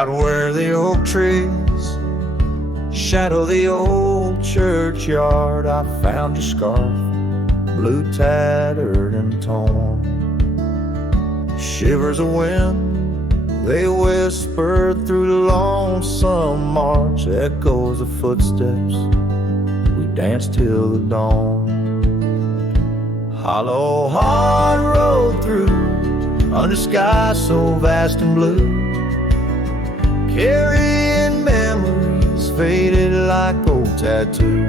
Out where the oak trees shadow the old churchyard, I found your scarf, blue tattered and torn. Shivers of wind, they whisper through the lonesome march. Echoes of footsteps, we dance till the dawn. Hollow heart road through, under sky so vast and blue, carrying memories faded like old tattoo.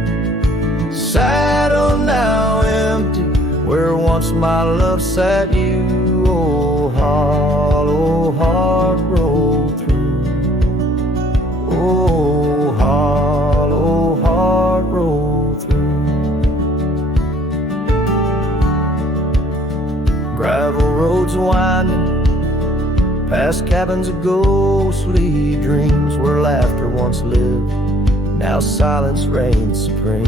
Saddle now empty, where once my love sat you. Oh, hollow heart roll through. Oh, hollow heart roll through. Gravel roads winding past cabins of ghostly dreams, where laughter once lived, now silence reigns supreme.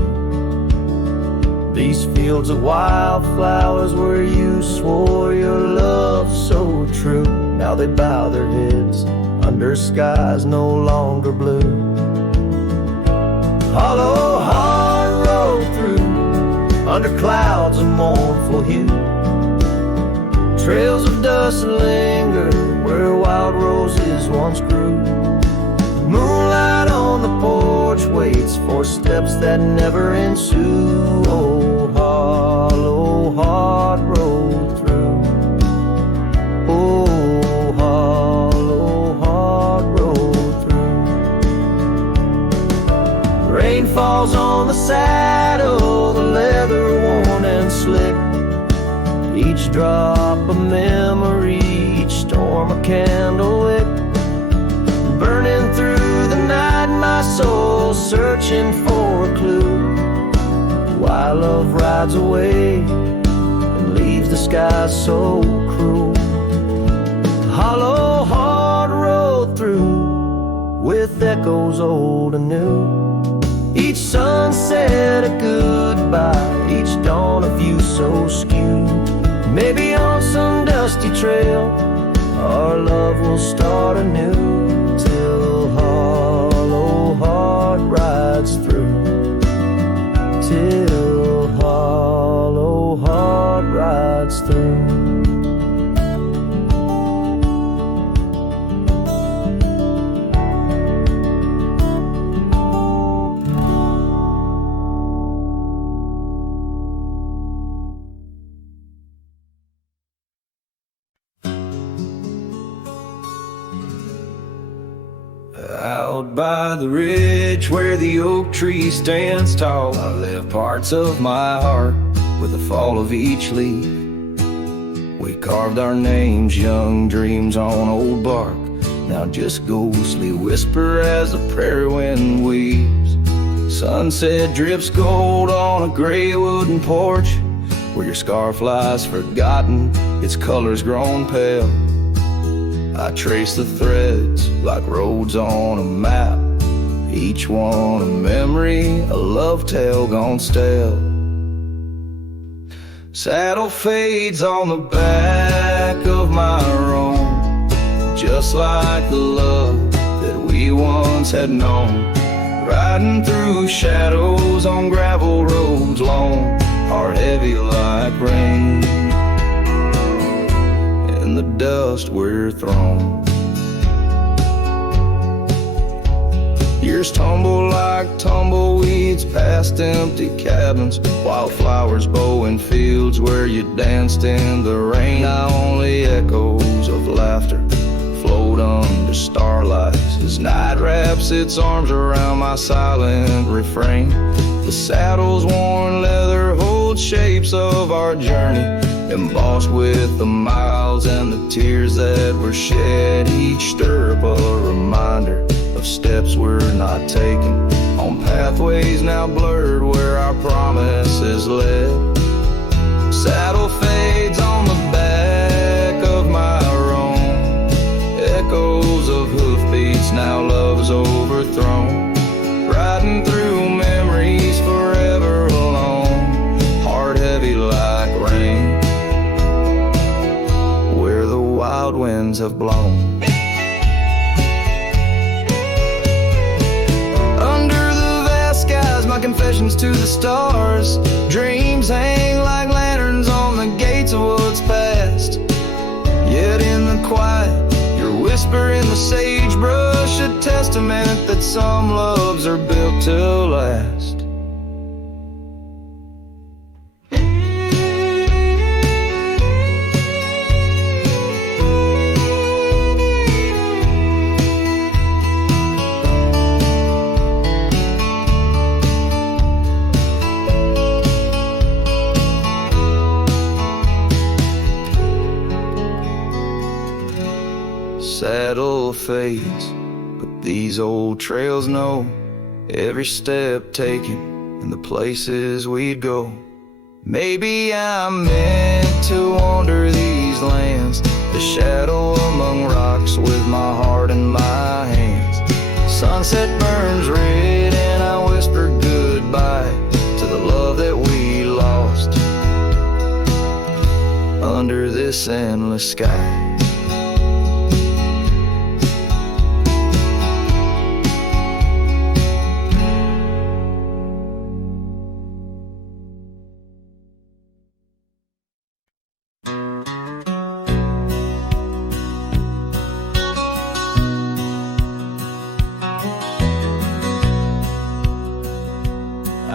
These fields of wildflowers where you swore your love so true, now they bow their heads under skies no longer blue. Hollow heart road through, under clouds of mournful hue. Trails of dust linger where wild roses once grew. Moonlight on the porch waits for steps that never ensue. Oh, hollow heart roll through. Oh, hollow heart roll through. Rain falls on the saddle, the leather worn and slick. Each drop a memory, each storm a candle wick. Burning through the night, my soul searching for a clue. Why love rides away and leaves the sky so cruel. Hollow heart road through, with echoes old and new. Each sunset a goodbye, each dawn a view so skewed. Maybe on some dusty trail our love will start anew, till hollow heart rides through. Till hollow heart rides through. Out by the ridge where the oak tree stands tall, I left parts of my heart with the fall of each leaf. We carved our names, young dreams on old bark, now just ghostly whisper as the prairie wind weaves. Sunset drips gold on a gray wooden porch, where your scarf lies forgotten, its colors grown pale. I trace the threads like roads on a map, each one a memory, a love tale gone stale. Saddle fades on the back of my roan, just like the love that we once had known. Riding through shadows on gravel roads long, heart heavy like rain. In the dust we're thrown. Years tumble like tumbleweeds past empty cabins, wildflowers bow in fields where you danced in the rain. Now only echoes of laughter float under starlight as night wraps its arms around my silent refrain. The saddle's worn leather holds shapes of our journey, embossed with the miles and the tears that were shed. Each stirrup a reminder of steps we're not taking, on pathways now blurred where our promises led. Saddle fades on the back of my roan, echoes of hoofbeats, now love's overthrown. Riding through memories forever alone, heart heavy like rain, where the wild winds have blown. visions to the stars. Dreams hang like lanterns on the gates of what's past. Yet in the quiet, your whisper in the sagebrush, a testament that some loves are built to last. Saddle fades, but these old trails know every step taken and the places we'd go. Maybe I'm meant to wander these lands, the shadow among rocks with my heart in my hands. Sunset burns red and I whisper goodbye to the love that we lost under this endless sky.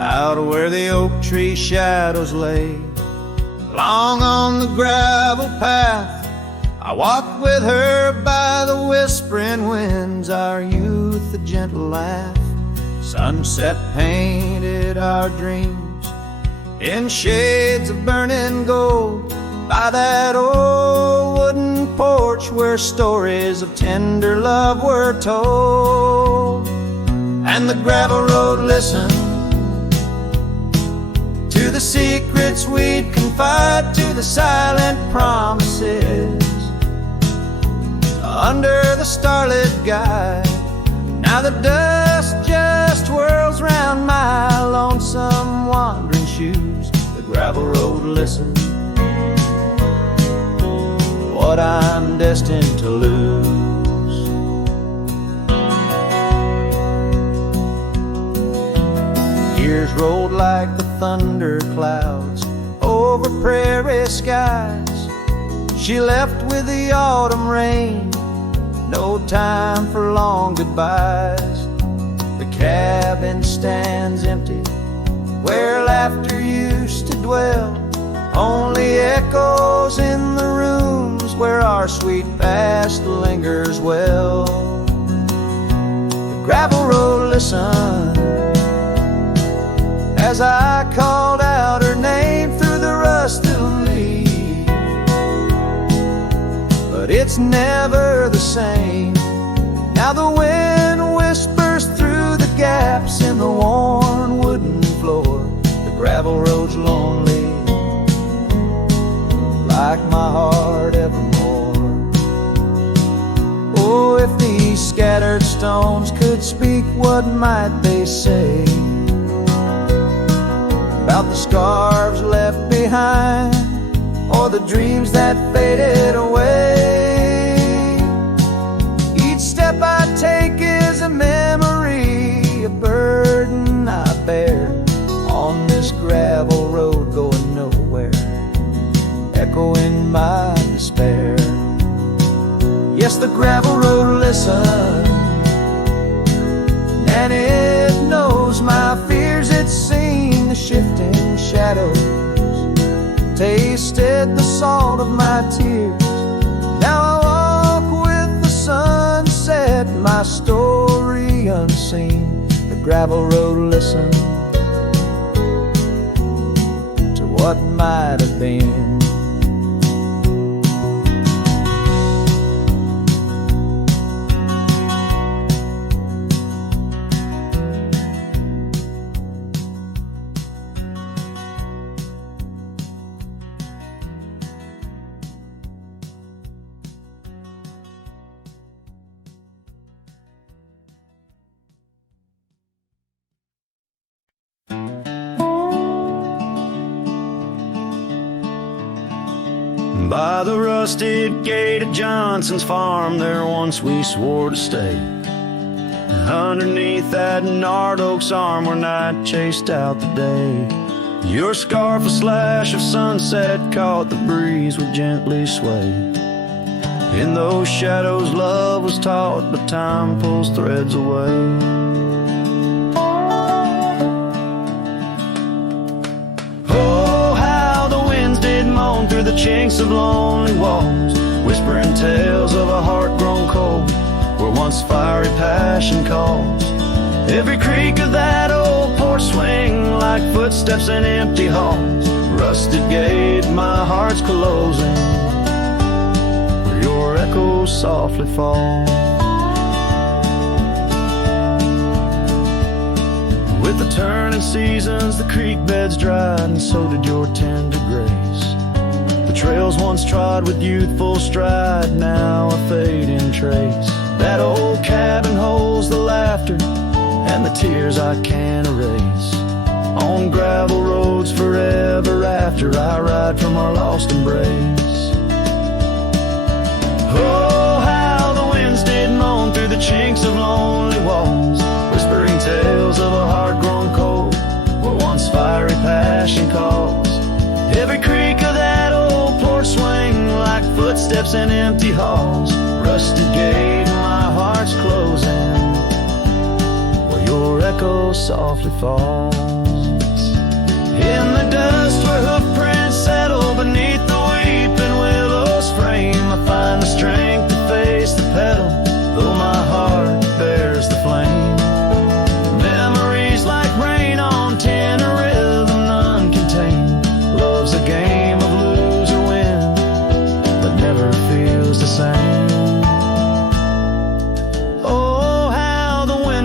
Out where the oak tree shadows lay, long on the gravel path, I walked with her by the whispering winds, our youth a gentle laugh. Sunset painted our dreams in shades of burning gold, by that old wooden porch where stories of tender love were told. And the gravel road listened to the secrets we'd confide, to the silent promises under the starlit guide. Now the dust just whirls round my lonesome wandering shoes. The gravel road listens what I'm destined to lose. Years rolled like the thunder clouds over prairie skies. She left with the autumn rain, no time for long goodbyes. The cabin stands empty where laughter used to dwell, only echoes in the rooms where our sweet past lingers well. The gravel road listened as I called out her name through the rust of leaves, but it's never the same. Now the wind whispers through the gaps in the worn wooden floor. The gravel road's lonely, like my heart evermore. Oh, if these scattered stones could speak, what might they say about the scars left behind, or the dreams that faded away? Each step I take is a memory, a burden I bear on this gravel road going nowhere, echoing my despair. Yes, the gravel road listens, and it knows my fears. It's seen the shifting shadows, tasted the salt of my tears. Now I walk with the sunset, my story unseen. The gravel road listens to what might have been. By the rusted gate of Johnson's farm, there once we swore to stay. underneath that gnarled oak's arm where night chased out the day. Your scarf, a slash of sunset, caught the breeze, would gently sway. In those shadows love was taught, but time pulls threads away. Oh, how the winds did moan through the chinks of lonely walls, whispering tales of a heart grown cold, where once fiery passion calls. Every creak of that old porch swing like footsteps in empty halls. Rusted gate, my heart's closing, where your echoes softly fall. With the turning seasons, the creek beds dried, and so did your tender grace. The trails once trod with youthful stride, now a fading trace. That old cabin holds the laughter and the tears I can't erase. On gravel roads forever after, I ride from our lost embrace. Oh, how the winds did moan through the chinks of lonely walls, whispering tales of a heart grown cold, where once fiery passion calls. Every creak of that old porch swing like footsteps in empty halls. Rusted gate, my heart's closing, your echo softly falls. In the dust where hoofprints settle beneath the weeping willow's frame, I find the strength to face the pedal, though my heart bears the flame. Memories like rain on tin, a rhythm none contain. Love's a game of lose or win, but never feels the same.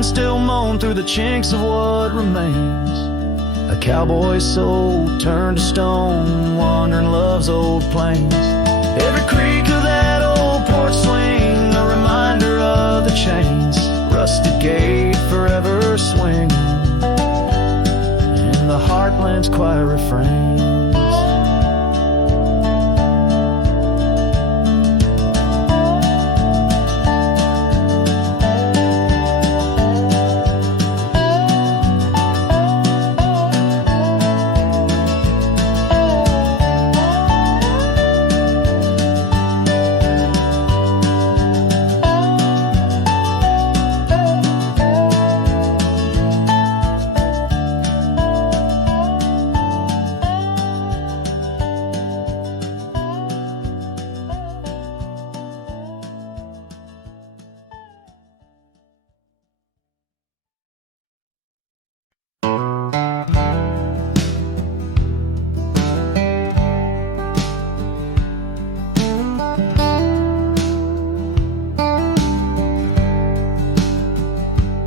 Still moan through the chinks of what remains. A cowboy's soul turned to stone, wandering love's old plains. Every creak of that old porch swing, a reminder of the chains. Rusted gate forever swinging in the heartland's quiet refrains.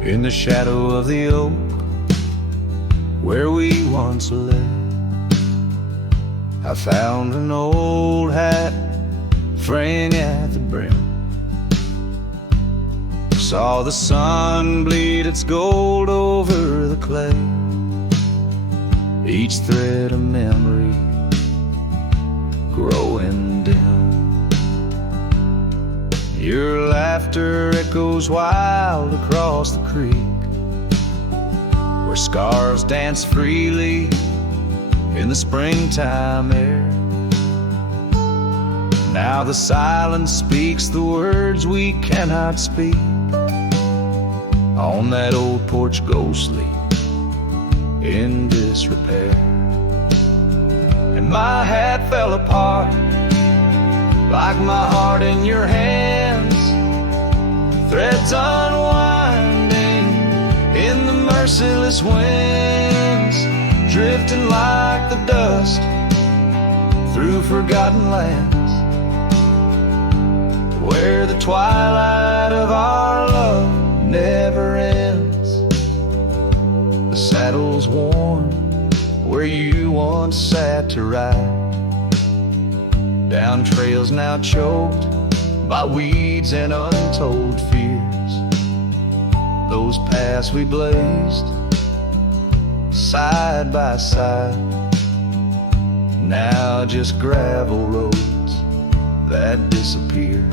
In the shadow of the oak where we once lay, I found an old hat fraying at the brim. Saw the sun bleed its gold over the clay, each thread a memory growing dim. Your laughter echoes wild across the creek, where scars dance freely in the springtime air. Now the silence speaks the words we cannot speak, on that old porch ghostly in disrepair. And my hat fell apart like my heart in your hands, threads unwinding in the merciless winds, drifting like the dust through forgotten lands, where the twilight of our love never ends. The saddle's worn where you once sat to ride, down trails now choked by weeds and untold fears. Those paths we blazed side by side, now just gravel roads that disappear.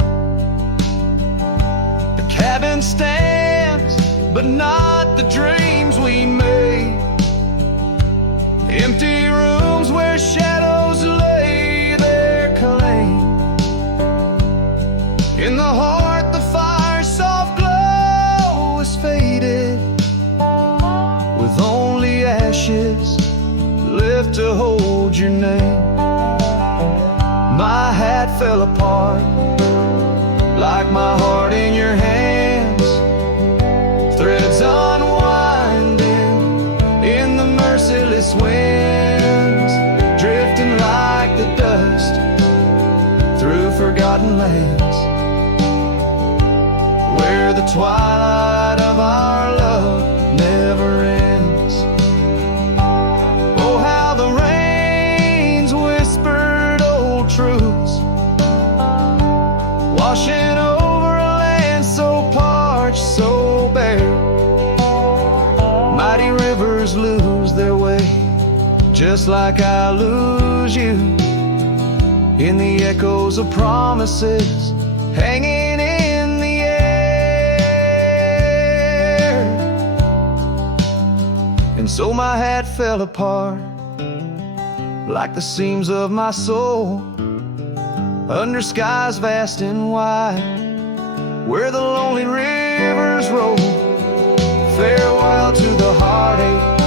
The cabin stands My hat fell apart, like my heart in your hands. Threads unwinding in the merciless winds, drifting like the dust through forgotten lands, where the twilight of our love never ends. Oh, how the rains whispered old truths, washing over a land so parched, so bare. Mighty rivers lose their way, just like I lose you, in the echoes of promises hanging in the air. And so my hat fell apart, like the seams of my soul, under skies vast and wide, where the lonely rivers roll. Farewell to the heartache,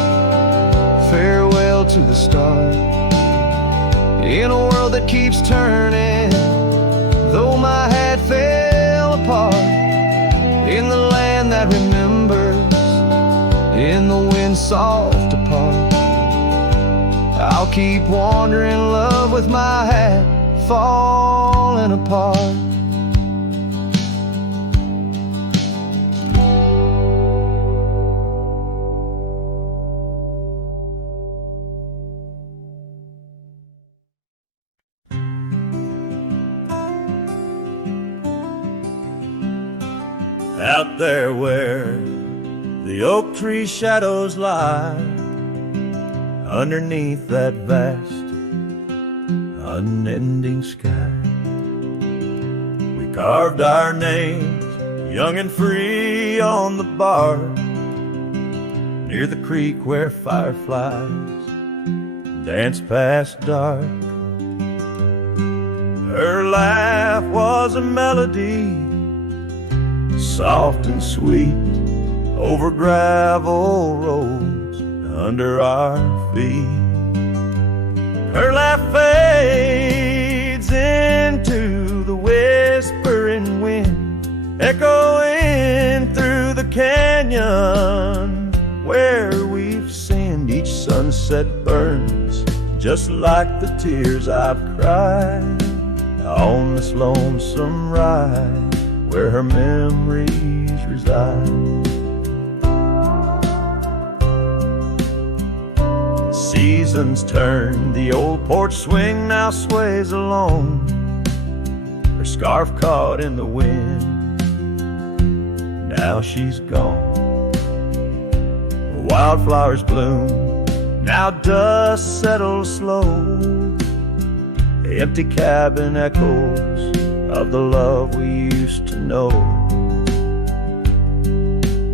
farewell to the start, in a world that keeps turning, though my hat fell apart, in the land that remembers, in the wind's soft depart. I'll keep wandering, love, with my hat falling apart. Out there where the oak tree shadows lie, underneath that vast, unending sky, we carved our names, young and free, on the bar, near the creek where fireflies dance past dark. Her laugh was a melody, soft and sweet, over gravel roads under our feet. Her laugh fades into the whispering wind, echoing through the canyon where we've sinned. Each sunset burns just like the tears I've cried on this lonesome ride where her memories reside. Seasons turn, the old porch swing now sways alone, her scarf caught in the wind, now she's gone. Wildflowers bloom, now dust settles slow, the empty cabin echoes of the love we used to know.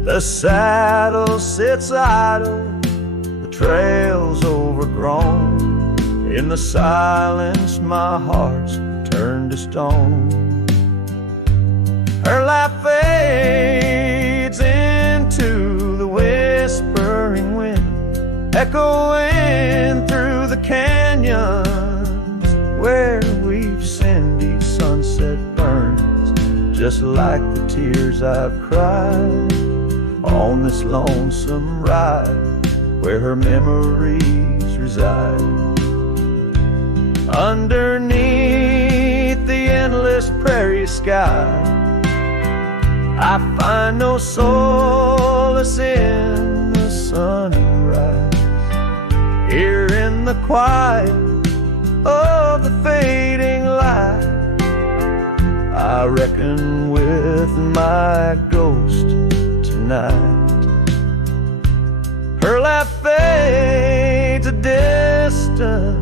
The saddle sits idle, the trail's overgrown, in the silence my heart's turned to stone. Her laugh fades into the whispering wind, echoing through the canyons where we've sinned. Each sunset burns just like the tears I've cried on this lonesome ride where her memories reside. Underneath the endless prairie sky, I find no solace in the sunrise. Here in the quiet of the fading light, I reckon with my ghost tonight. Her laugh fades, a distant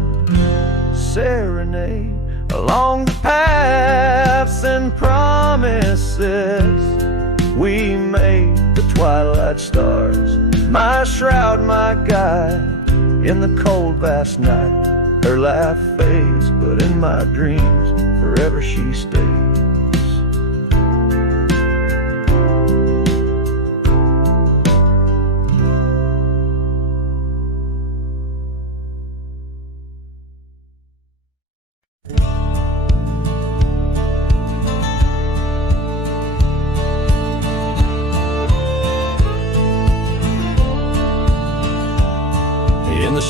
serenade along the paths and promises we made. The twilight stars, my shroud, my guide, in the cold vast night. Her laugh fades, but in my dreams forever she stays.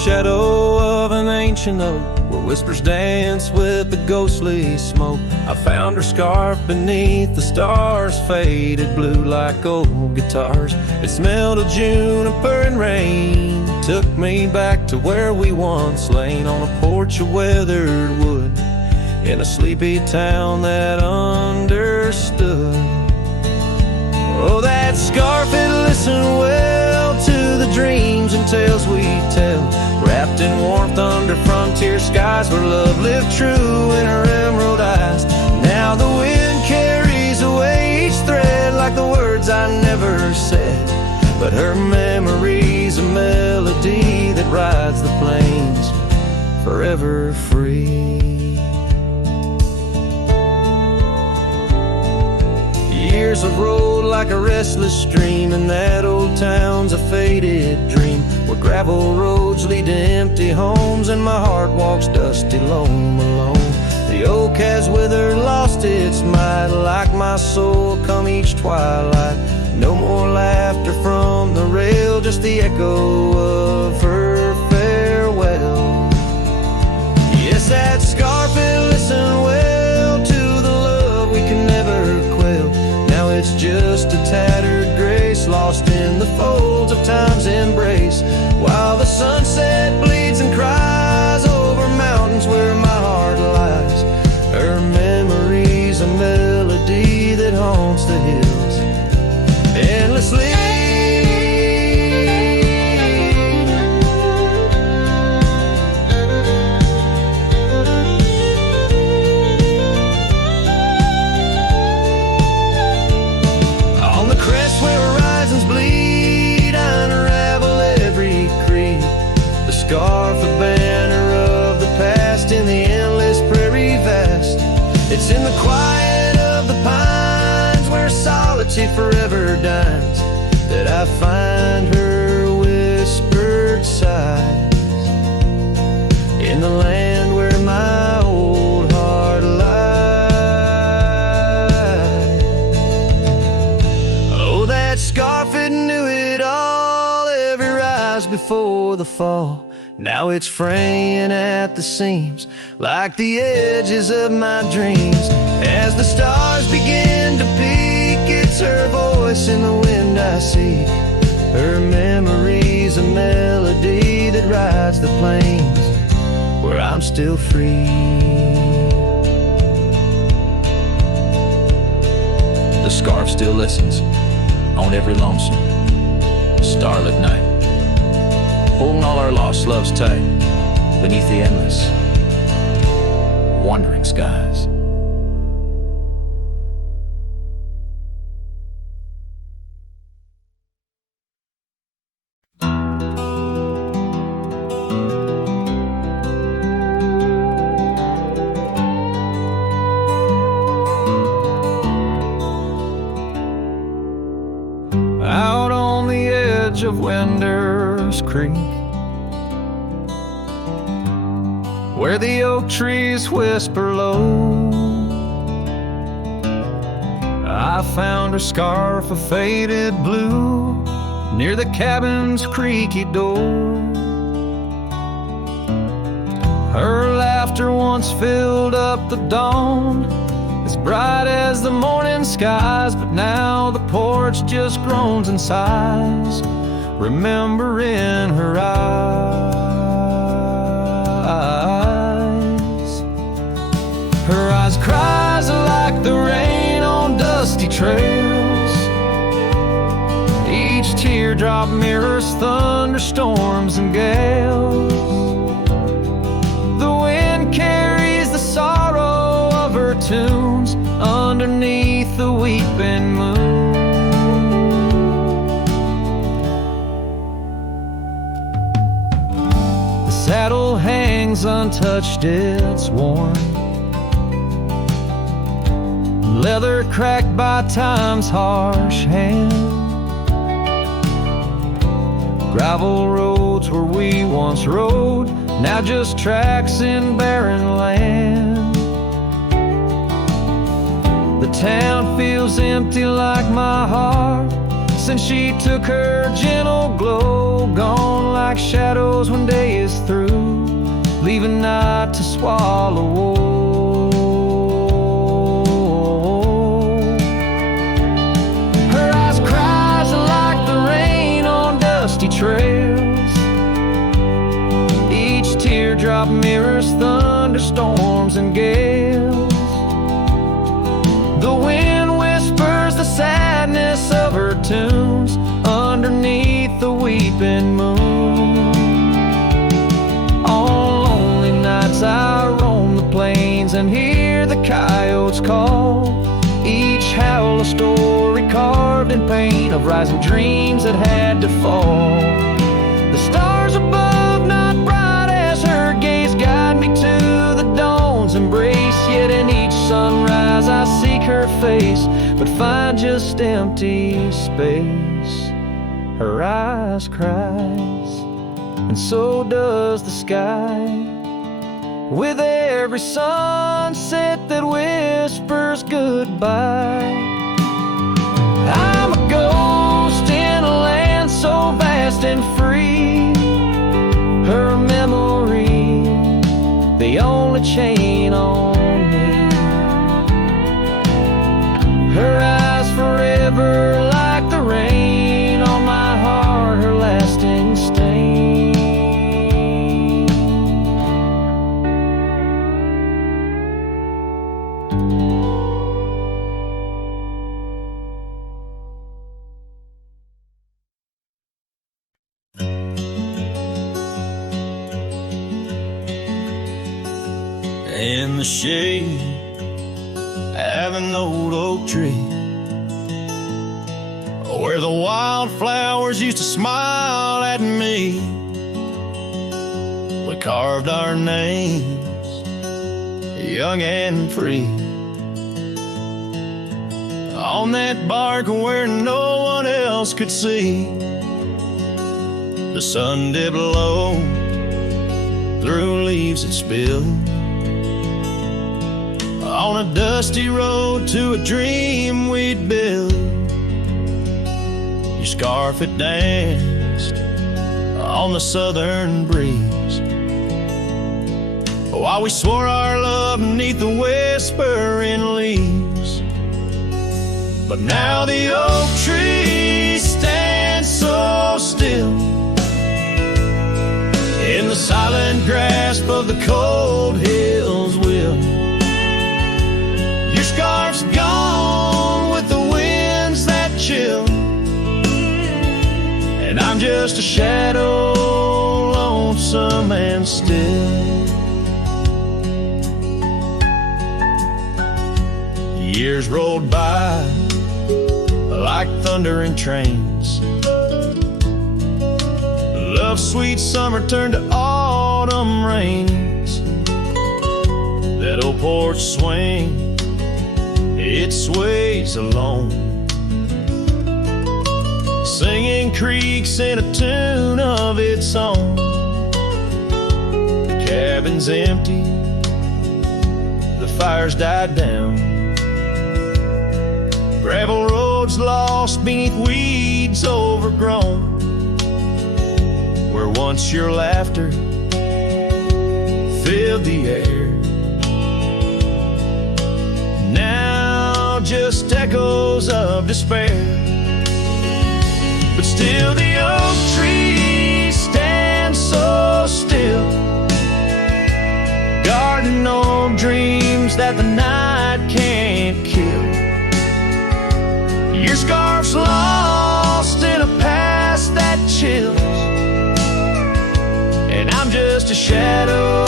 shadow of an ancient oak, where whispers dance with the ghostly smoke. I found her scarf beneath the stars, faded blue like old guitars. It smelled of juniper and rain, took me back to where we once lain on a porch of weathered wood, in a sleepy town that understood. Oh, that scarf, it listened well to the dreams and tales we tell, wrapped in warmth under frontier skies, where love lived true in her emerald eyes. Now the wind carries away each thread like the words I never said, but her memory's a melody that rides the plains forever free. Years have rolled like a restless stream, and that old town's a faded dream, where gravel roads lead to empty homes, and my heart walks dusty, lone, alone. The oak has withered, lost its might, like my soul come each twilight. No more laughter from the rail, just the echo of her farewell. Yes, that scarf, it listened well to the love we can never quell. Now it's just a tattered grace, lost in the folds of time's embrace, while the sunset bleeds and cries over mountains where my heart lies. Her memory's a melody that haunts the hills endlessly. Scarf, a banner of the past in the endless prairie vast. It's in the quiet of the pines, where solitude forever dines, that I find her whispered sighs, in the land where my old heart lies. Oh, that scarf, it knew it all, every rise before the fall. Now it's fraying at the seams, like the edges of my dreams. As the stars begin to peak, it's her voice in the wind I seek. Her memory's a melody that rides the plains where I'm still free. The scarf still listens on every lonesome starlit night, holding all our lost loves tight beneath the endless, wandering skies. Out on the edge of Winder's Creek, where the oak trees whisper low, I found her scarf of faded blue near the cabin's creaky door. Her laughter once filled up the dawn, as bright as the morning skies, but now the porch just groans and sighs, remembering her eyes. Her eyes cries like the rain on dusty trails, each teardrop mirrors thunderstorms and gales. The wind carries the sorrow of her tunes underneath the weeping moon. The saddle hangs untouched, it's worn, leather cracked by time's harsh hand. Gravel roads where we once rode, now just tracks in barren land. The town feels empty like my heart, since she took her gentle glow. Gone like shadows when day is through, leaving night to swallow woe. Her eyes cries like the rain on dusty trails. Each teardrop mirrors thunderstorms and gales. The wind whispers the sadness of her tunes underneath the weeping moon. On lonely nights I roam the plains and hear the coyotes call. Each howl a story carved in paint of rising dreams that had to fall. The stars above not bright as her gaze guide me to the dawn's embrace. Yet in each sunrise I seek her face, but find just empty space. Her eyes cries, and so does the sky, with every sunset that whispers goodbye. I'm a ghost in a land so vast and free. Her memory, the only chain on me. Her eyes forever like the rain on my heart, her lasting stain. In the shade of an old oak tree, where the wildflowers used to smile at me, we carved our names, young and free, on that bark where no one else could see. The sun dipped low through leaves that spilled on a dusty road to a dream we'd build. Your scarf it danced on the southern breeze, while we swore our love beneath the whispering leaves. But now the oak tree stands so still in the silent grasp of the cold hills will. Your scarf's gone with the winds that chill, and I'm just a shadow, lonesome and still. Years rolled by like thundering trains. Love's sweet summer turned to autumn rains. That old porch swing, it sways alone, singing creeks in a tune of its own. The cabin's empty, the fire's died down, gravel roads lost beneath weeds overgrown, where once your laughter filled the air, now just echoes of despair. But still the oak tree stands so still, guarding old dreams that the night can't kill. Your scarf's lost in a past that chills, and I'm just a shadow,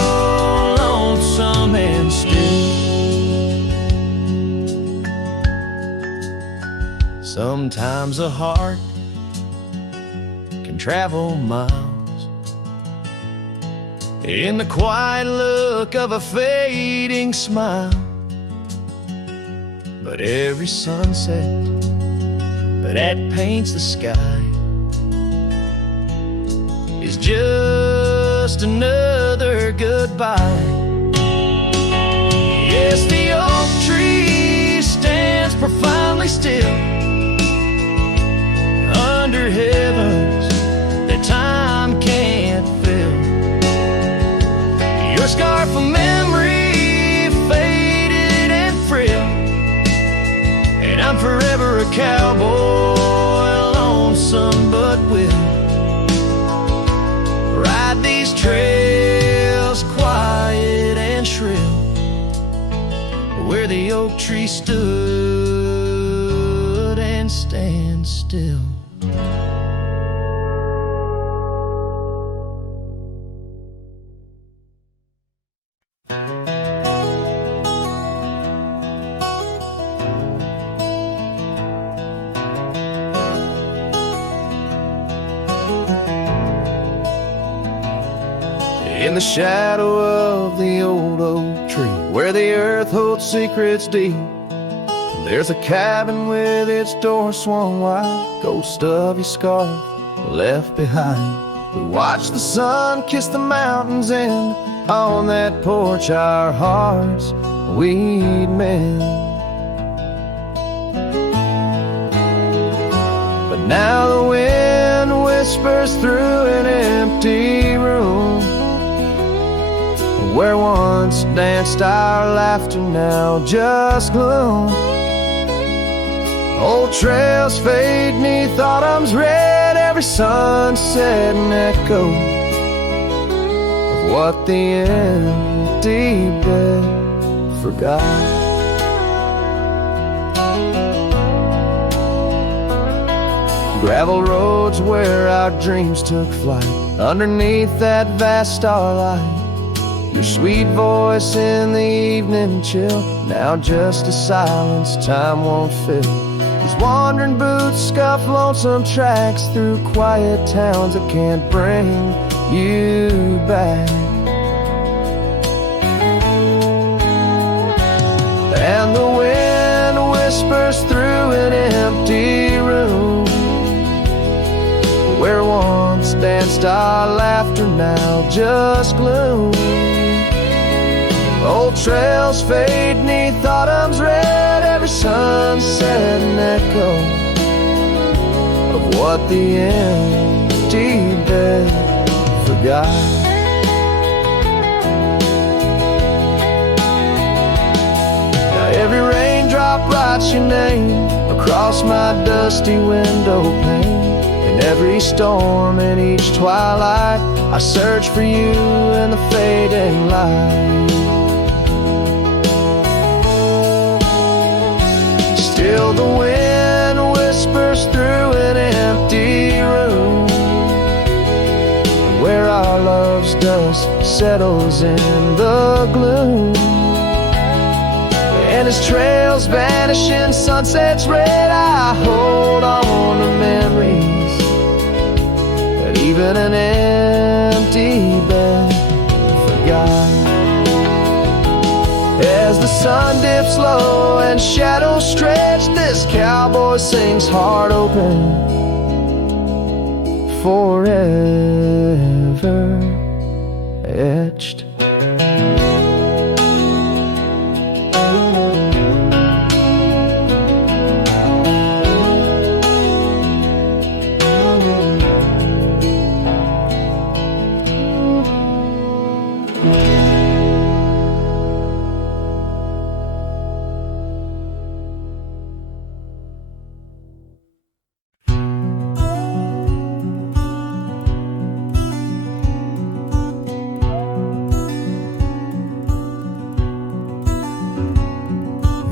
lonesome and still. Sometimes a heart can travel miles in the quiet look of a fading smile, but every sunset that paints the sky is just another goodbye. Yes, the oak tree stands profoundly still cowboy, lonesome but will ride these trails quiet and shrill, where the oak tree stood and stands still. In the shadow of the old oak tree, where the earth holds secrets deep, there's a cabin with its door swung wide, ghost of your scarf left behind. We watch the sun kiss the mountains, and on that porch our hearts we'd mend. But now the wind whispers through an empty room, where once danced our laughter, now just gloom. Old trails fade 'neath autumn's red, every sunset an echo of what the empty bed forgot. Gravel roads where our dreams took flight, underneath that vast starlight. Your sweet voice in the evening chill, now just a silence time won't fill. These wandering boots scuff lonesome tracks through quiet towns that can't bring you back. And the wind whispers through an empty room, where once danced our laughter, now just gloom. Old trails fade 'neath autumn's red, every sunset an echo of what the empty bed forgot. Now every raindrop writes your name across my dusty window pane, and every storm and each twilight I search for you in the fading light. Still the wind whispers through an empty room, where our love's dust settles in the gloom. And as trails vanish in sunsets red, I hold on to memories that even an empty bed forgot. As the sun dips low and shadows stretch, this cowboy sings heart open, forever etched.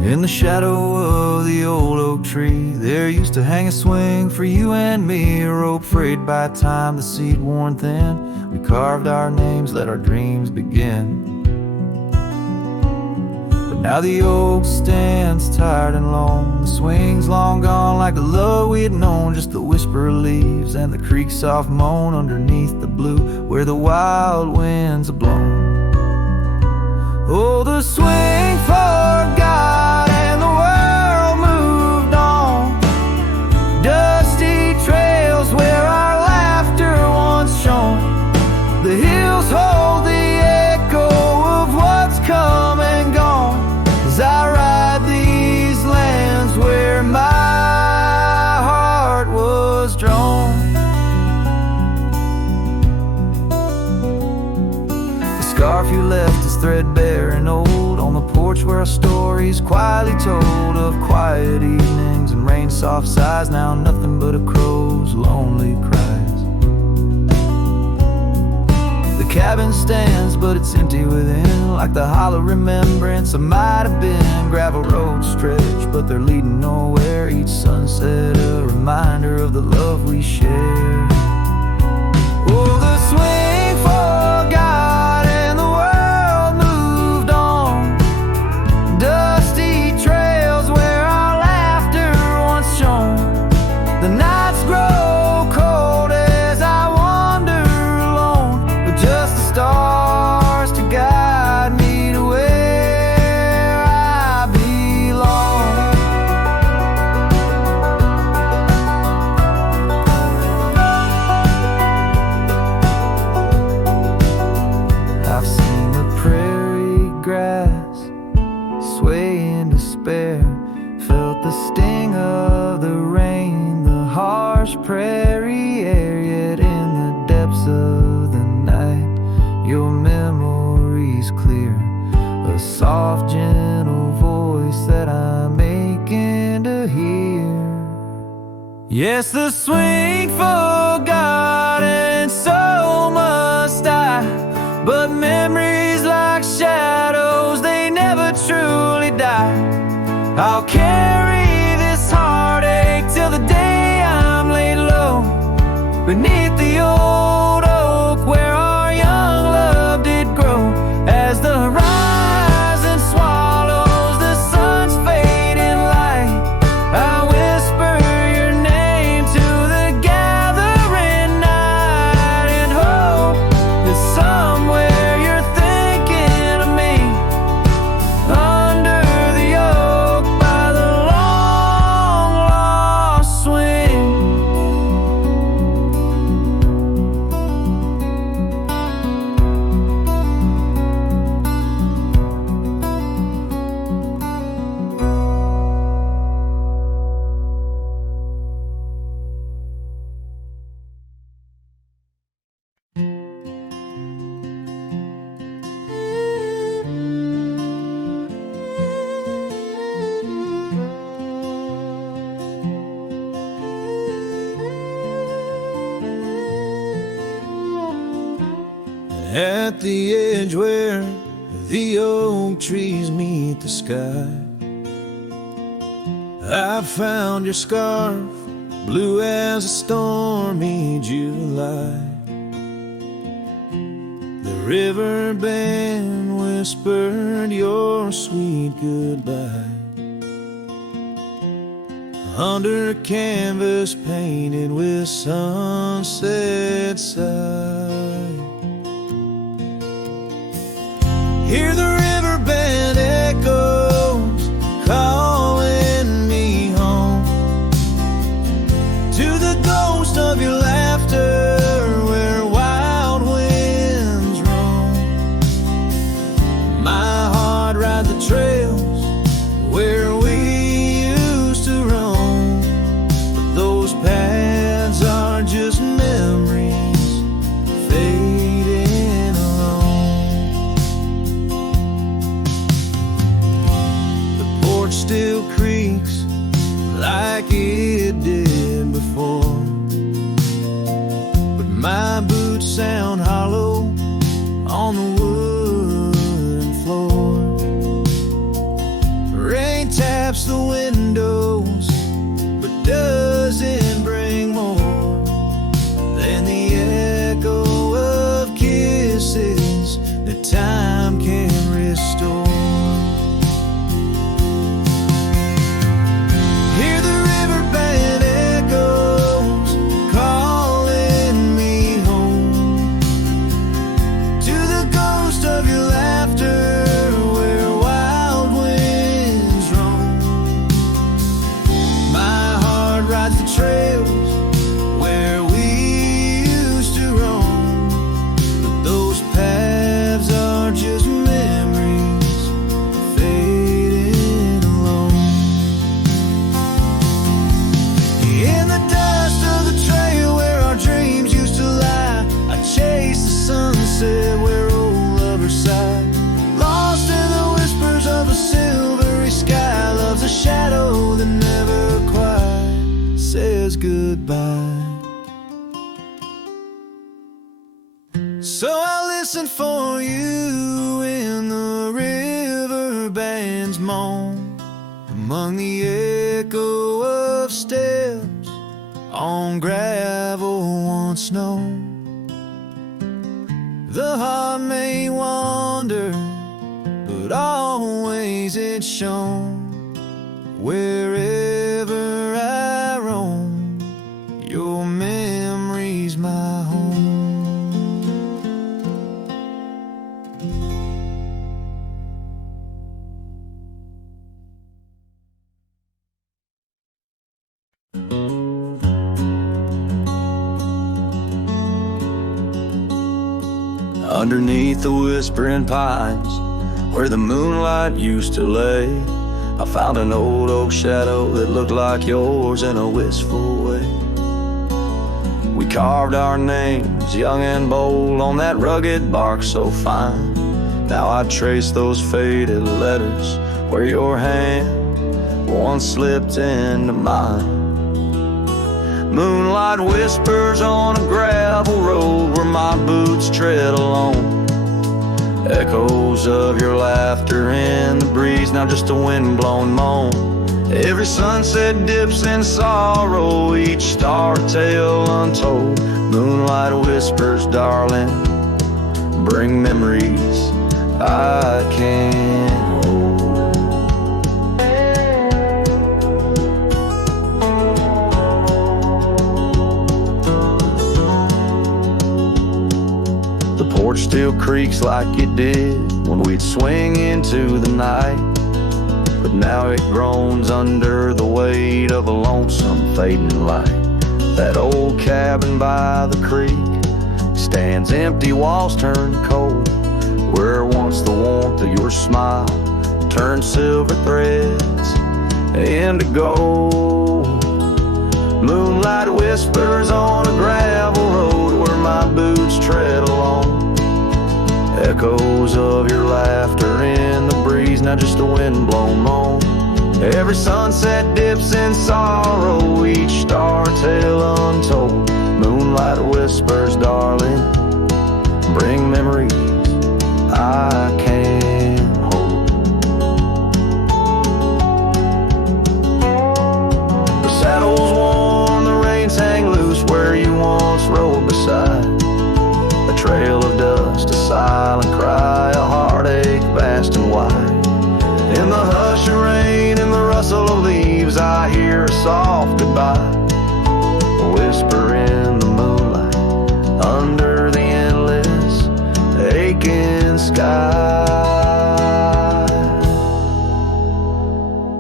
In the shadow of the old oak tree, there used to hang a swing for you and me, a rope frayed by time, the seed worn thin. We carved our names, let our dreams begin. But now the oak stands tired and lone, the swing's long gone like the love we'd known, just the whisper of leaves and the creek's soft moan underneath the blue, where the wild winds are blown. Oh, the swing forgot and the world moved on. Dusty trails where our laughter once shone. The hills hold the echo of what's come and gone, as I ride these lands where my heart was drawn. The scarf you left is threadbare and old on the porch porch where our stories quietly told of quiet evenings and rain-soft sighs. Now nothing but a crow's lonely cries. The cabin stands, but it's empty within, like the hollow remembrance of might have been. Gravel roads stretch, but they're leading nowhere. Each sunset a reminder of the love we share. Oh, the swing forgot and the world moved on. Dusty trails where our laughter once shone. The nights grow cold as I wander alone, with just the stars to guide me to where I belong. I've seen the prairie grass sway in despair, felt the sting of the rain, the harsh prairie air. Yet in the depths of the night, your memory's clear, a soft gentle voice that I'm aching to hear. Yes, the swing forgot and so must I, but memories like shadows, they never truly die. I'll carry this heartache till the day I'm laid low beneath the old oak where our young love did grow. As the horizon swallows the sun's fading light, I whisper your name to the gathering night and hope that somewhere you're thinking of me under the oak by the long lost swing. At the edge where the oak trees meet the sky, I found your scarf, blue as a stormy July. The river band whispered your sweet goodbye under a canvas painted with sunset side. Hear the river band echoes calling me home to the ghost of your laughter where wild winds roam. My heart rides the trails where we used to roam, but those paths are just memories fading alone. The porch still creaks like it did before, but my boots sound hollow on the wooden floor. Rain taps the windows, but doesn't bring more than the echo of kisses that time can restore. Hear the river band echoes calling me home to the ghost of your laughter where wild winds roam. My heart says goodbye. So I listen for you in the riverband's moan, among the echo of steps on gravel once known. The heart may wander, but always it's shown. Wherever I roam, your memory's my home. Underneath the whispering pines, where the moonlight used to lay, I found an old oak shadow that looked like yours in a wistful way. We carved our names, young and bold, on that rugged bark so fine. Now I trace those faded letters where your hand once slipped into mine. Moonlight whispers on a gravel road where my boots tread alone. Echoes of your laughter in the breeze, now just a wind-blown moan. Every sunset dips in sorrow, each star tale untold. Moonlight whispers, darling, bring memories I can't hold. The porch still creaks like it did when we'd swing into the night, but now it groans under the weight of a lonesome fading light. That old cabin by the creek stands empty, walls turn cold, where once the warmth of your smile turned silver threads into gold. Moonlight whispers on a gravel road where my boots tread along. Echoes of your laughter in the breeze, now just a wind-blown moan. Every sunset dips in sorrow, each star tale untold. Moonlight whispers, darling, bring memories I can't hold. The saddle's worn, the reins hang loose where you once rode beside. A trail of dust, a silent cry, a heartache vast and wide. In the hush of rain, in the rustle of leaves, I hear a soft goodbye. A whisper in the moonlight, under the endless aching sky.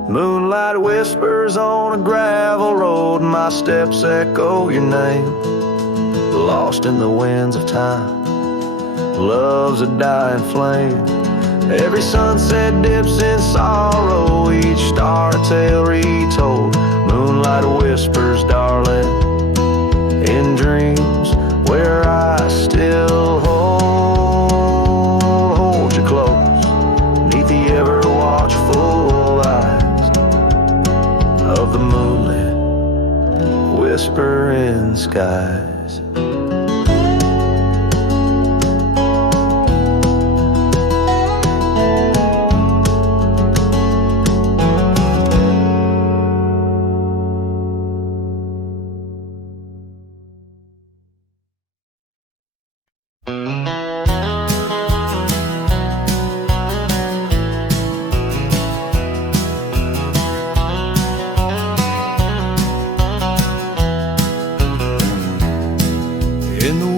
Moonlight whispers on a gravel road, my steps echo your name. Lost in the winds of time, love's a dying flame. Every sunset dips in sorrow, each star a tale retold. Moonlight whispers, darling, in dreams where I still hold you close, neath the ever watchful eyes of the moonlit whispering skies.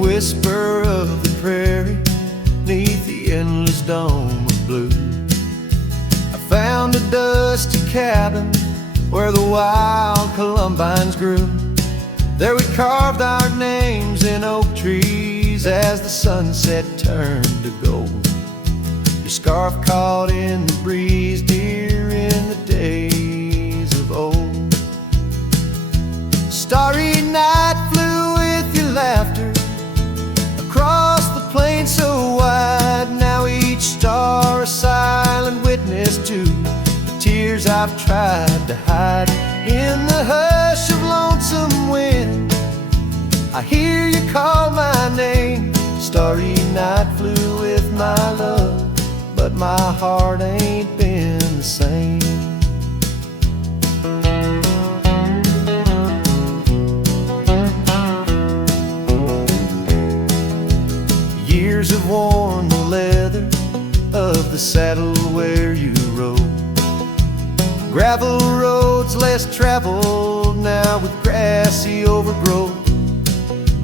Whisper of the prairie, neath the endless dome of blue, I found a dusty cabin where the wild columbines grew. There we carved our names in oak trees as the sunset turned to gold. Your scarf caught in the breeze, dear, in the days of old. Starry night flew with your laughter across the plain so wide. Now each star a silent witness to the tears I've tried to hide. In the hush of lonesome wind, I hear you call my name. Starry night flew with my love, but my heart ain't been the same. Years have worn the leather of the saddle where you rode. Gravel roads less traveled now with grassy overgrowth.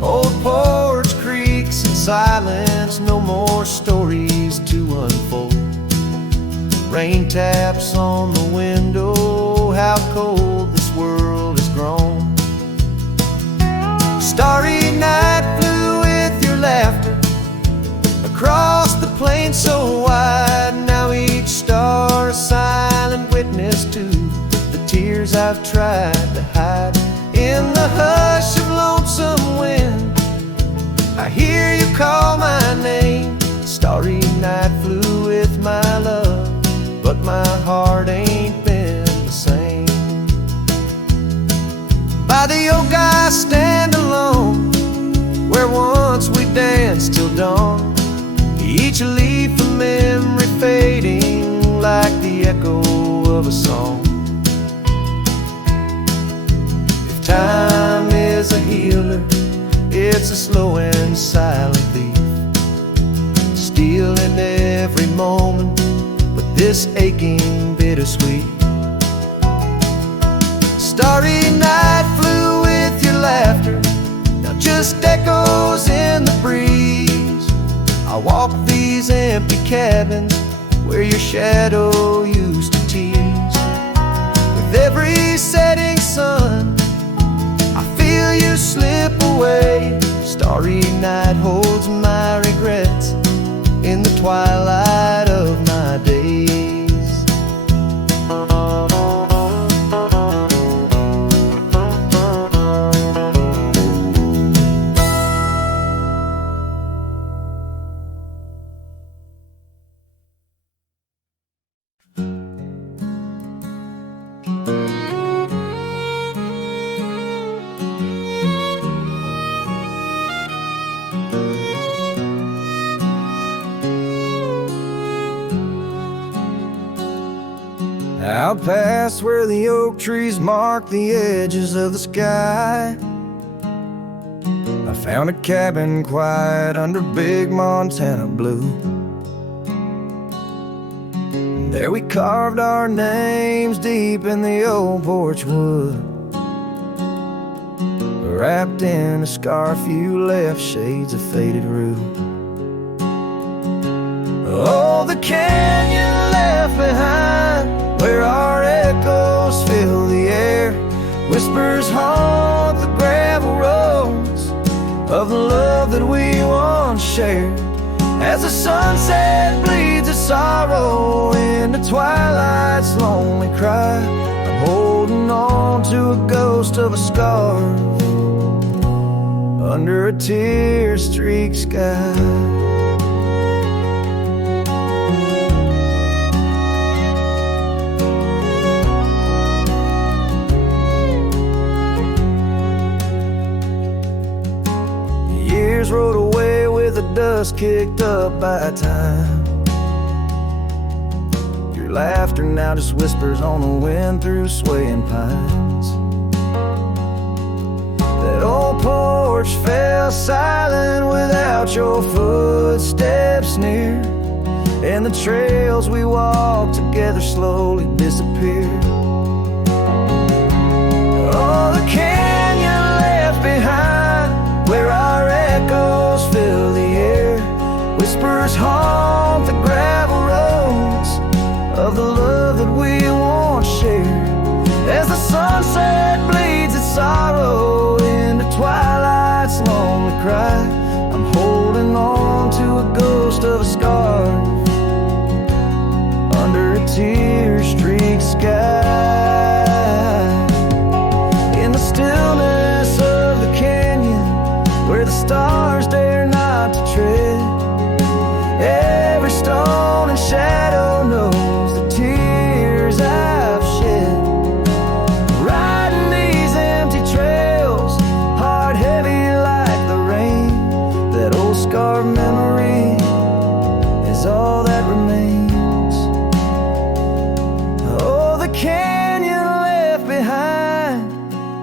Old porch creaks in silence, no more stories to unfold. Rain taps on the window, how cold this world has grown. Starry night flew with your laughter across the plain so wide. Now each star a silent witness to the tears I've tried to hide. In the hush of lonesome wind, I hear you call my name. Starry night flew with my love, but my heart ain't been the same. By the oak I stand alone, where once we danced till dawn. Each leaf a memory fading like the echo of a song. If time is a healer, it's a slow and silent thief, stealing every moment with this aching bittersweet. Starry night flew with your laughter, now just echoes in the breeze. I walk these empty cabins where your shadow used to tease. With every setting sun, I feel you slip away. Starry night holds my regrets in the twilight of my days. Out past where the oak trees mark the edges of the sky, I found a cabin quiet under big Montana blue. And there we carved our names deep in the old porch wood. Wrapped in a scarf you left shades of faded rue. Oh, the canyon left behind, where our echoes fill the air. Whispers haunt the gravel roads of the love that we once shared. As the sunset bleeds a sorrow into twilight's lonely cry, I'm holding on to a ghost of a scarf under a tear-streaked sky. Rode away with the dust kicked up by time. Your laughter now just whispers on the wind through swaying pines. That old porch fell silent without your footsteps near, and the trails we walked together slowly disappeared. Oh, the canyon left behind, where our echoes fill the air. Whispers haunt the gravel roads of the love that we once shared. As the sunset bleeds its sorrow into twilight's lonely cry, I'm holding on to a ghost of a scarf under a tear-streaked sky.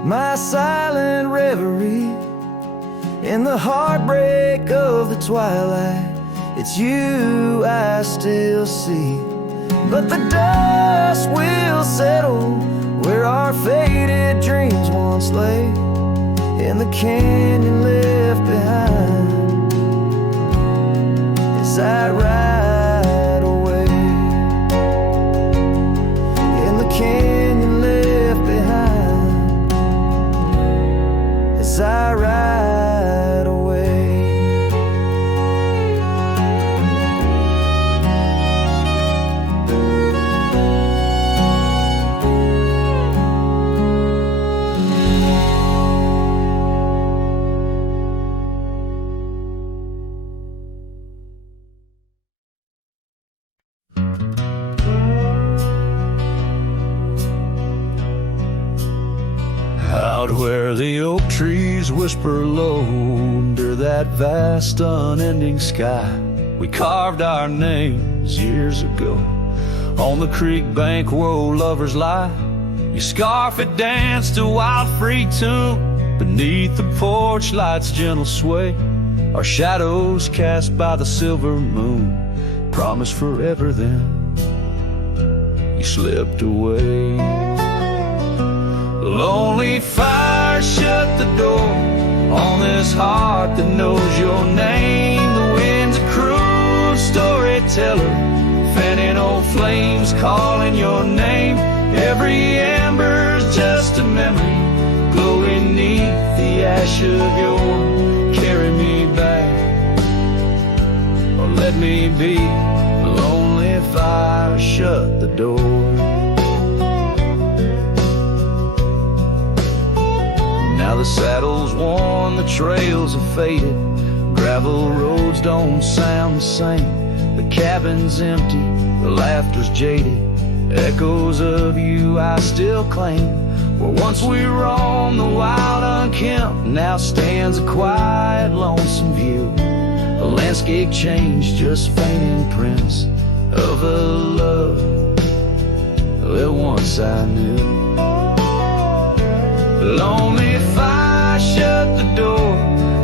my silent reverie in the heartbreak of the twilight. It's you I still see, but the dust will settle where our faded dreams once lay, in the canyon left behind as I ride away, in the canyon left behind as I ride away. Out where the oak trees whisper low under that vast unending sky, we carved our names years ago on the creek bank where old lovers lie. Your scarf it danced a wild free tune beneath the porch light's gentle sway, our shadows cast by the silver moon promised forever. Then you slipped away. Lonely fire shut the door on this heart that knows your name. The wind's a cruel storyteller, fanning old flames calling your name. Every ember's just a memory glowing neath the ash of your carry me back, or let me be. Lonely fire shut the door. Now the saddle's worn, the trails have faded, gravel roads don't sound the same. The cabin's empty, the laughter's jaded, echoes of you I still claim. Where once we roamed the wild unkempt, now stands a quiet lonesome view, a landscape changed, just faint imprints of a love that once I knew. Lonely fire shut the door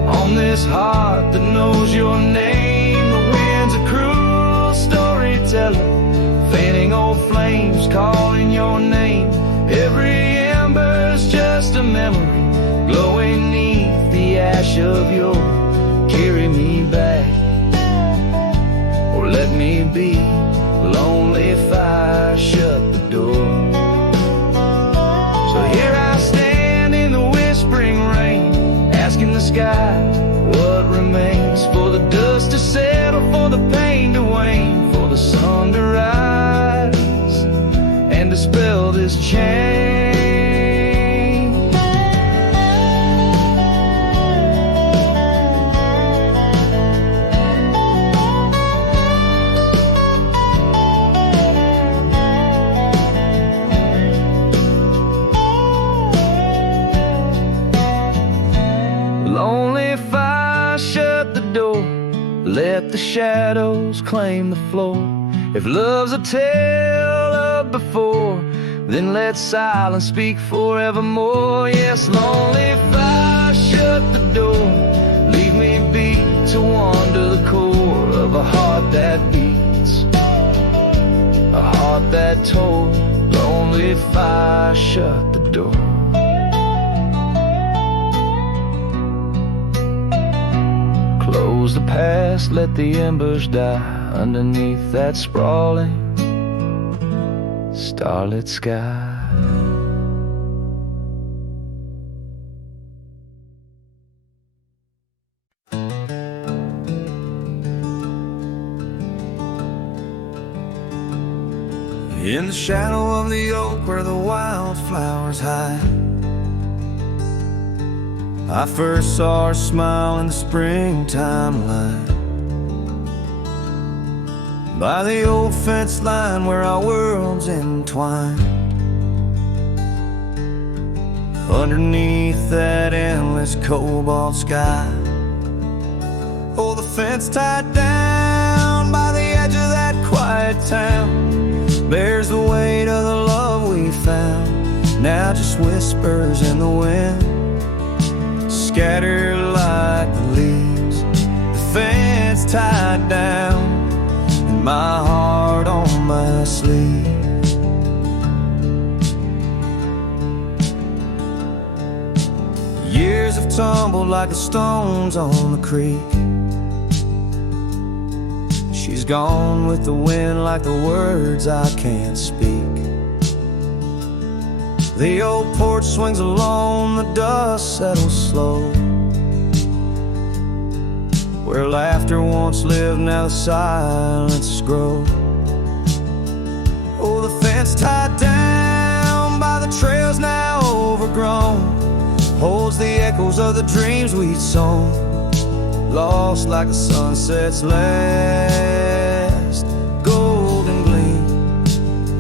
on this heart that knows your name. The wind's a cruel storyteller, fanning old flames calling your name. Every ember's just a memory glowing neath the ash of your carry me back, or let me be. Lonely fire shut the door. So here I stand in the whispering rain, asking the sky what remains, for the dust to settle, for the pain to wane, for the sun to rise and dispel this chain. Lonely fire shut the door, let the shadows claim the floor. If love's a tale of before, then let silence speak forevermore. Yes, lonely fire shut the door, leave me be to wander the core of a heart that beats, a heart that told. Lonely fire shut the door. Close the past, let the embers die underneath that sprawling starlit sky. In the shadow of the oak where the wildflowers hide, I first saw her smile in the springtime light. By the old fence line where our worlds entwine, underneath that endless cobalt sky. Oh, the fence tied down by the edge of that quiet town bears the weight of the love we found. now just whispers in the wind, scattered like the leaves. The fence tied down, and my heart on my sleeve. Years have tumbled like the stones on the creek. She's gone with the wind like the words I can't speak. The old porch swings alone, the dust settles slow. Where laughter once lived, now the silence grows. Oh, the fence tied down by the trails now overgrown holds the echoes of the dreams we'd sown, lost like the sunset's last golden gleam.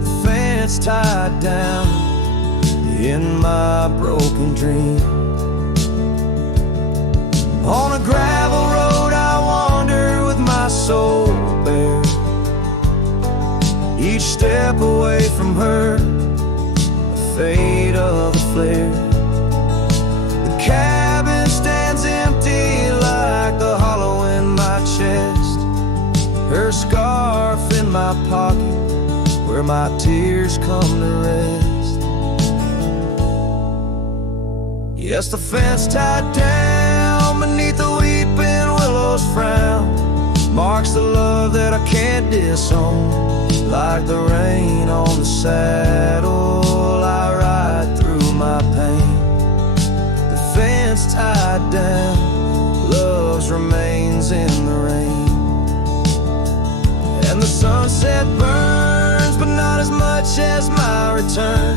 The fence tied down in my broken dream. On a gravel road I wander with my soul bare, each step away from her, the fate of a flare. The cabin stands empty like the hollow in my chest, her scarf in my pocket where my tears come to rest. Yes, the fence tied down beneath the weeping willow's frown marks the love that I can't disown. Like the rain on the saddle, I ride through my pain. The fence tied down, love's remains in the rain. And the sunset burns, but not as much as my return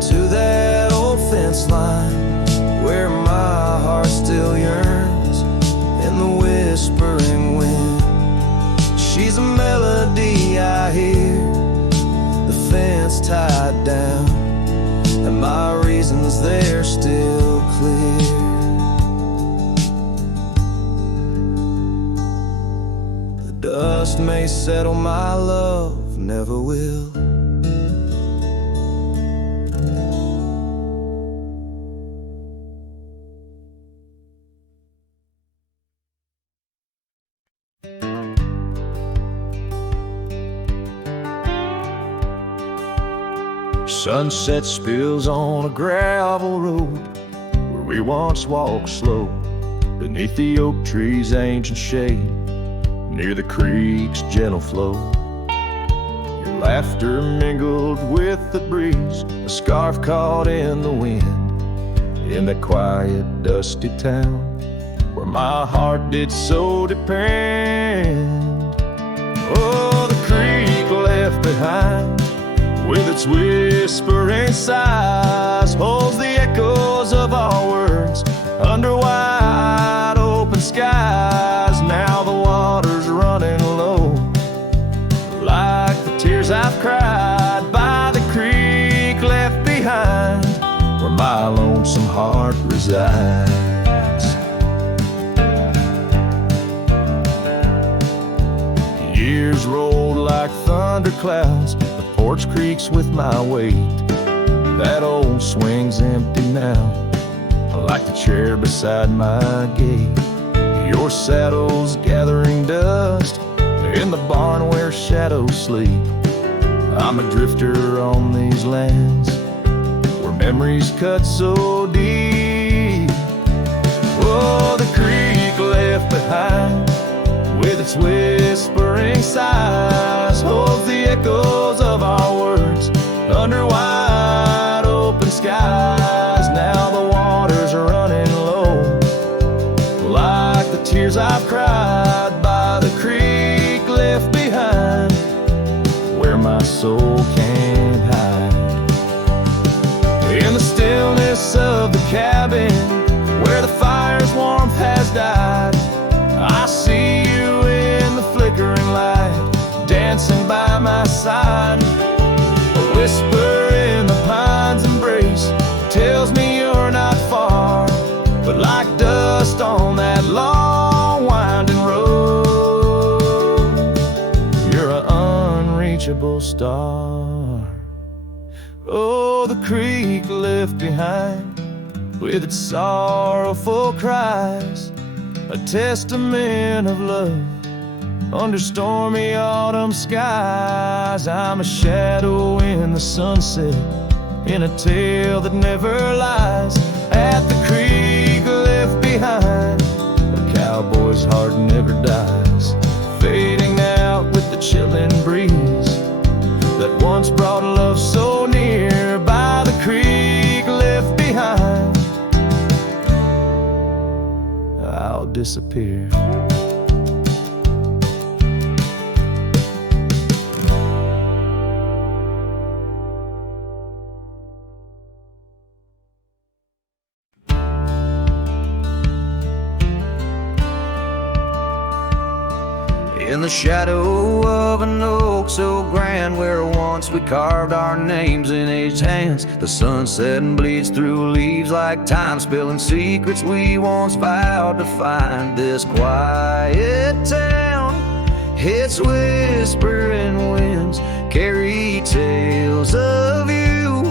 to that old fence line where my heart still yearns in the whispering wind. She's a melody I hear, the fence tied down, and my reasons they're still clear. The dust may settle, my love never will. Sunset spills on a gravel road where we once walked slow, beneath the oak trees' ancient shade, near the creek's gentle flow. Your laughter mingled with the breeze, a scarf caught in the wind, in that quiet, dusty town where my heart did so depend. Oh, the creek left behind with its whispering sighs holds the echoes of our words under wide open skies. Now the water's running low like the tears I've cried by the creek left behind where my lonesome heart resides. Years rolled like thunder clouds, porch creaks with my weight. That old swing's empty now, like the chair beside my gate. Your saddle's gathering dust in the barn where shadows sleep. I'm a drifter on these lands where memories cut so deep. Oh, the creek left behind with its whispering sighs holds the echoes of our words under wide open skies. Now the water's running low like the tears I've cried by the creek left behind where my soul can't hide. In the stillness of the cabin where the fire's warmth has died, I see you in the flickering light, dancing by my side. A whisper in the pine's embrace tells me you're not far, but like dust on that long winding road, you're an unreachable star. Oh, the creek left behind with its sorrowful cries, a testament of love under stormy autumn skies. I'm a shadow in the sunset, in a tale that never lies. At the creek left behind, a cowboy's heart never dies, fading out with the chilling breeze that once brought love so near. By the creek left behind, I'll disappear. In the shadow of an oak so grand, where once we carved our names in aged hands, the sunset bleeds through leaves like time, spilling secrets we once vowed to find. This quiet town, its whispering winds carry tales of you,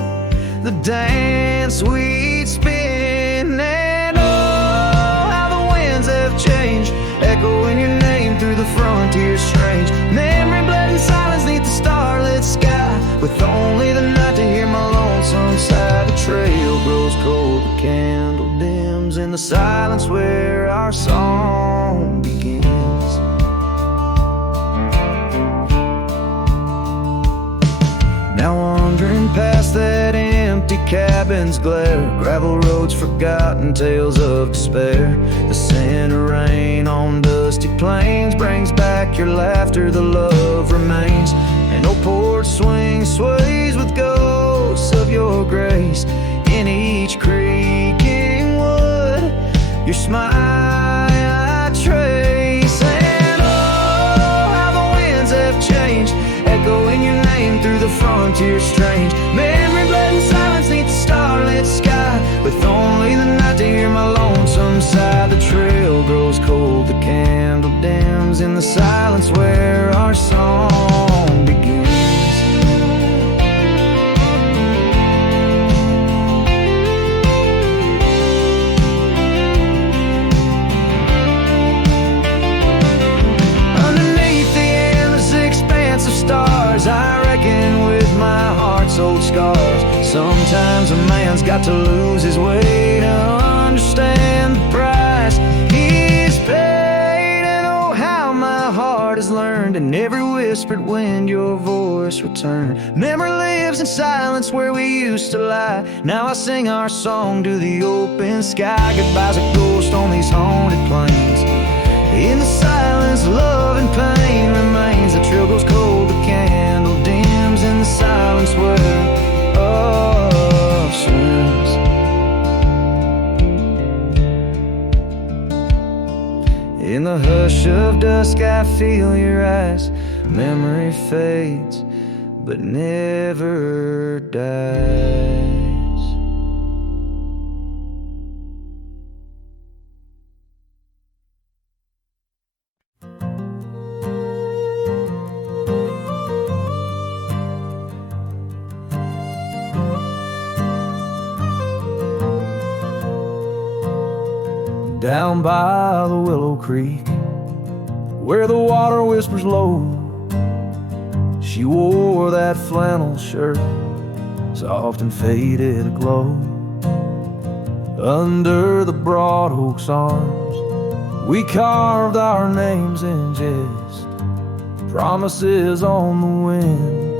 the dance we'd spin. And oh, how the winds have changed, echoing your name through the frontier strange. Memory bled in silence neath the starlit sky, with only the night to hear my lonesome sigh. The trail grows cold, the candle dims in the silence where our song begins. Now wandering past that empty cabin's glare, gravel roads forgotten, tales of despair. The scent of rain on dusty plains brings back your laughter, the love remains. An old porch swing sways with ghosts of your grace. In each creaking wood, your smile I trace. And oh, how the winds have changed, echoing your name through the frontier strange. Memory bled in silence neath the starlit sky, with only the night to hear my lonesome sigh. The trail grows cold, the candle dims in the silence where our song begins. Underneath the endless expanse of stars, I reckon with my heart's old scars. Sometimes a man's got to lose his way to understand the price he's paid. And oh, how my heart has learned in every whispered wind your voice returned. Memory lives in silence where we used to lie. Now I sing our song to the open sky. Goodbye's a ghost on these haunted plains. In the silence, love and pain remains. The trail goes cold, the candle dims in the silence where love swims. In the hush of dusk I feel your eyes. Memory fades but never dies. Down by the Willow Creek, where the water whispers low, she wore that flannel shirt, soft and faded aglow. Under the broad oak's arms, we carved our names in jest, promises on the wind,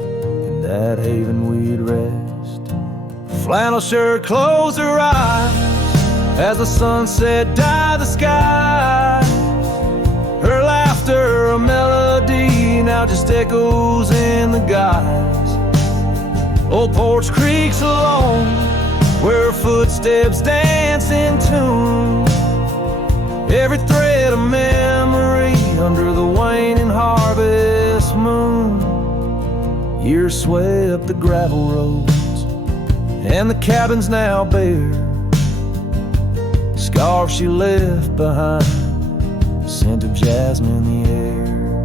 in that haven we'd rest. Flannel shirt closed her eyes as the sunset dyed the sky. Her laughter, a melody, now just echoes in the guise. Old porch creaks alone, where her footsteps dance in tune. Every thread of memory under the waning harvest moon. Years swept the gravel roads, and the cabin's now bare. Scarf she left behind, scent of jasmine in the air.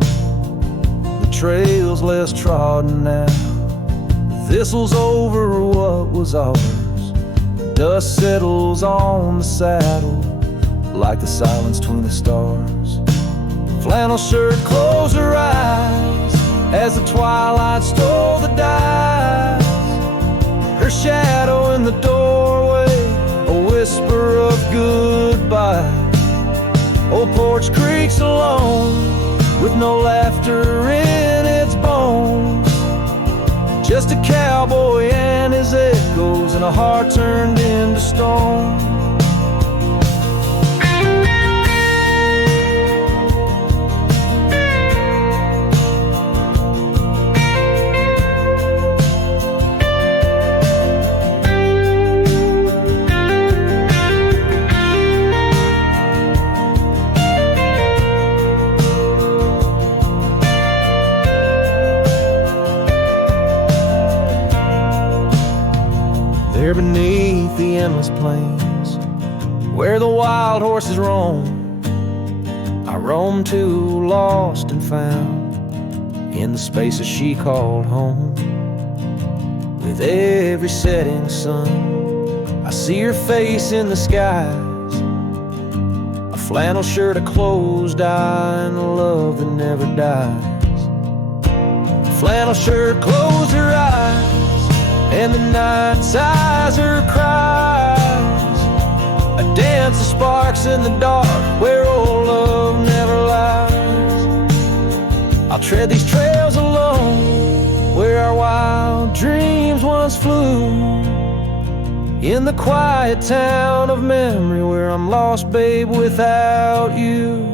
The trail's less trodden now, Thistles over what was ours. Dust settles on the saddle like the silence between the stars. Flannel shirt closed her eyes as the twilight stole the dice. Her shadow in the doorway, a whisper of goodbye. Old porch creaks alone with no laughter in its bones. Just a cowboy and his echoes and a heart turned into stone. There beneath the endless plains, where the wild horses roam, I roam too, lost and found, in the spaces she called home. With every setting sun, I see her face in the skies, a flannel shirt, a closed eye, and a love that never dies. Flannel shirt closed her eyes, and the night sighs her cries. A dance of sparks in the dark where old love never lies. I'll tread these trails alone where our wild dreams once flew, in the quiet town of memory where I'm lost, babe, without you.